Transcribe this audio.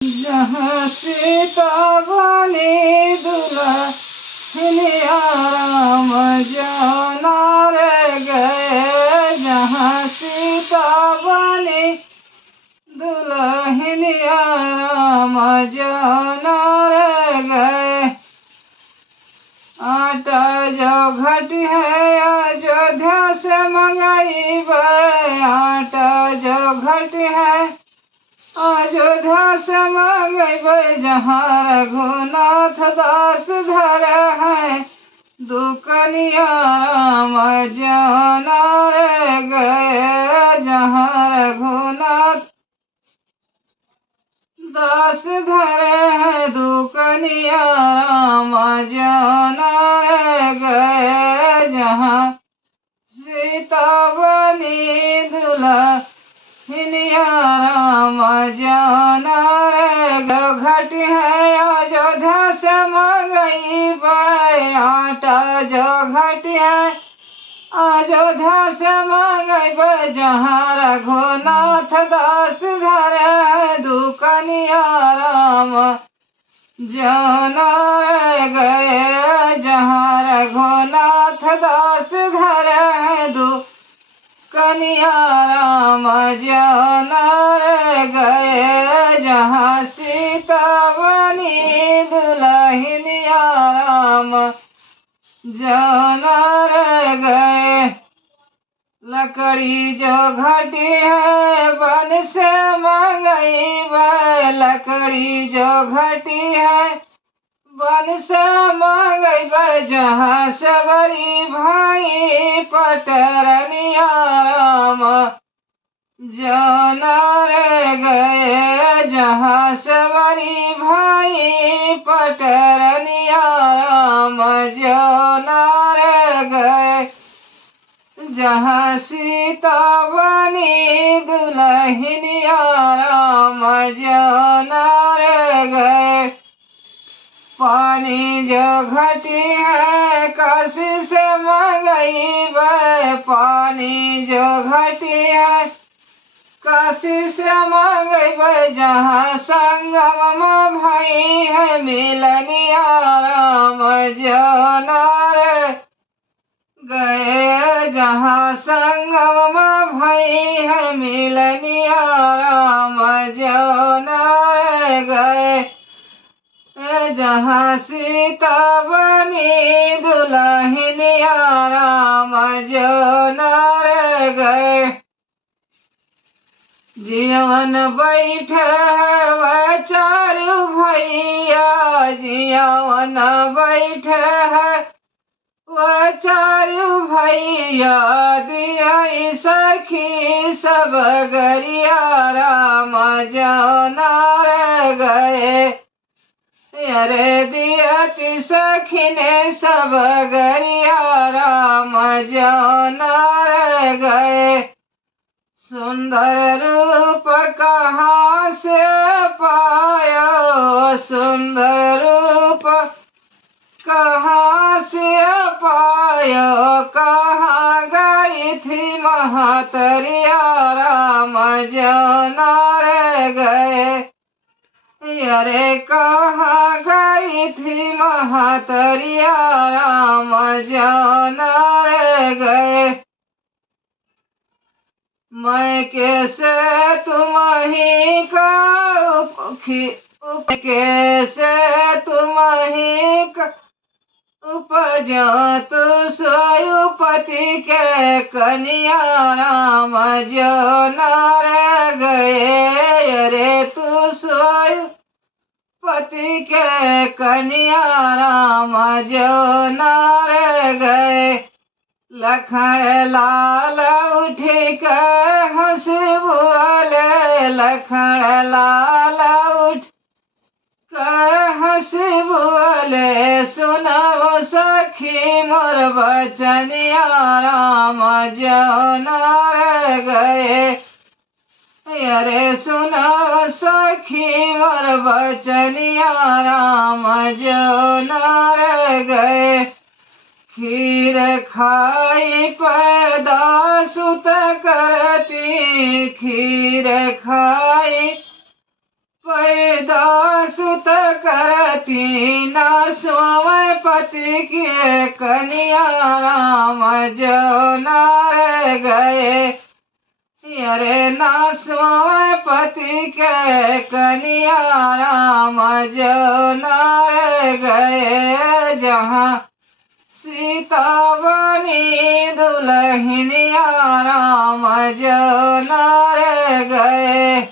जहाँ सीता बनी दुल्हनिया राम जना रे गए। जहाँ सीता बनी दुल्हनिया राम जना रे गए। आटा जो घट है अयोध्या से मंगाई बे। आटा जो घट है अयोध्या से मंगेबे। जहाँ रघुनाथ दास धर है दुकनिया राम जना रे गए। जहाँ रघुनाथ दास धर है दुकनिया राम जना रे गए। जहाँ सीता बनी दुल्हनिया राम जना रे गए। घट है अयोध्या से मंगई बे। आटा जो घट है अयोध्या से मंगेबे। जहाँ रघुनाथ दास धर है दुकनिया राम जना रे गए। जहाँ रघुनाथ दास धर है दुकनिया राम जना रे गए। जहाँ सीता बनी दुल्हनिया राम जना रे गए। लकड़ी जो घटी है वन से मंगई बे। लकड़ी जो घटी है वन से मंगई बे। जहाँ सबरी भाई पटरनिया राम जना रे गए। जहाँ सबरी भाई पटरनिया राम जना रे गए। जहाँ सीता बनी दुल्हनिया राम जना रे गए। पानी जो घटी है काशी से मंगई बे। पानी जो घटी है काशी से मंगेबे। जहाँ संगम में भई है मिलनिया राम जना रे गए। जहाँ संगम में भई है मिलनिया राम जना रे गए। जहाँ सीता बनी दुल्हनिया राम जना रे गए। जीवन बैठ है वह चारू भैया। जीवन बैठ है वह चारू भैया। दिया सखी सब गरिया राम जना रे गए। अरे दियति सखी ने सब गरिया राम जना रे गए। सुंदर रूप कहाँ से पायो। सुंदर रूप कहाँ से पायो। कहाँ गई थी महातरिया राम जना रे गए। अरे कहाँ गई थी महातरिया राम जना रे गए। मैं कैसे तुम ही का कैसे तुम ही का उपजा। तू सोयुपति के कन्या राम जना रे गए। अरे तू सोयुपति के कन्या राम जना रे गए। लखन लाल उठी के हंस बोले। लखन लाल उठ के हंस बोले। सुनाओ सखी मोर बचनिया राम जना रे गए। अरे सुनाओ सखी मोर बचनिया राम जना रे गए। खीर खाई पैदा सुत करती। खीर खाई पैदा पति ना सोवे पति के कन्या राम जो नार गए। अरे ना सोवे पति के कन्या राम जो नार गए। जहाँ सीता बनी दुल्हनिया राम जो नार गए।